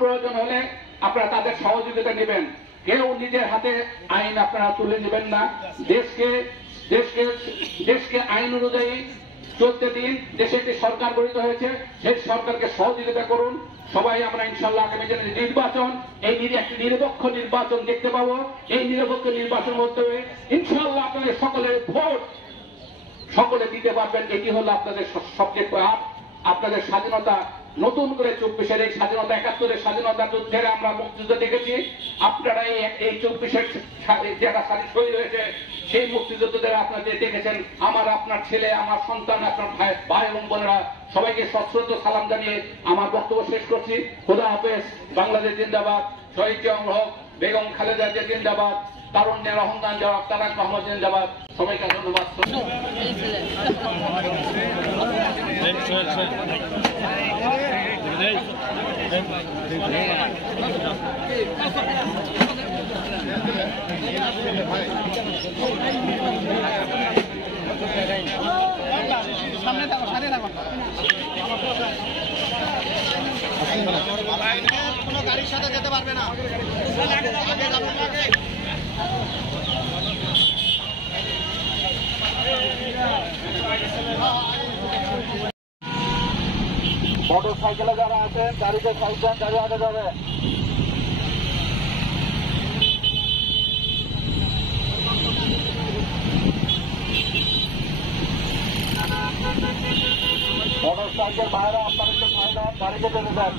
প্রয়োজন হলে আপনারা তাদের সহযোগিতা নেবেন। কেউ নিজের হাতে আইন আপনারা তুলে নেবেন না। দেশকে আইন অনুযায়ী চলতে দিন। দেশে একটি সরকার গঠিত হয়েছে, সেই সরকারকে সহযোগিতা করুন। সবাই আমরা ইনশাল্লাহ আগামী দিনের নির্বাচন, এই একটি নিরপেক্ষ নির্বাচন দেখতে পাবো। এই নিরপেক্ষ নির্বাচন মধ্যে ইনশাল্লাহ আপনাদের সকলের ভোট সকলে দিতে পারবেন। এটি হলো আপনাদের সবচেয়ে প্রাপ। আপনাদের স্বাধীনতা নতুন করে 24-এর এই স্বাধীনতা, 71-এর স্বাধীনতা যুদ্ধের আমরা মুক্তিযুদ্ধ দেখেছি। আপনারা এই 24-এর যারা শহীদ হয়েছে সেই মুক্তিযুদ্ধদের আপনারা দেখেছেন। আপনার ছেলে, আমার সন্তান, আপনার ভাই এবং বোনেরা সবাইকে সশ্রদ্ধ সালাম জানিয়ে আমার বক্তব্য শেষ করছি। খোদা হাফেজ। বাংলাদেশ জিন্দাবাদ। শহীদ জিয়াউল হক, বেগম খালেদা জিয়া জিন্দাবাদ। তারুণ্যের অহংকার জবাব, তারাক মোহাম্মদ জিন্দাবাদ। সবাইকে ধন্যবাদ। সামনে থাকো, সামনে থাকো। কোনো গাড়ির সাথে যেতে পারবে না। মোটর সাইকেলে যারা আছেন গাড়িতে সাইকেল গাড়ি আগে যাবে। মোটর সাইকেল বাইরে আপনার একটু গাড়িতে চলে যান।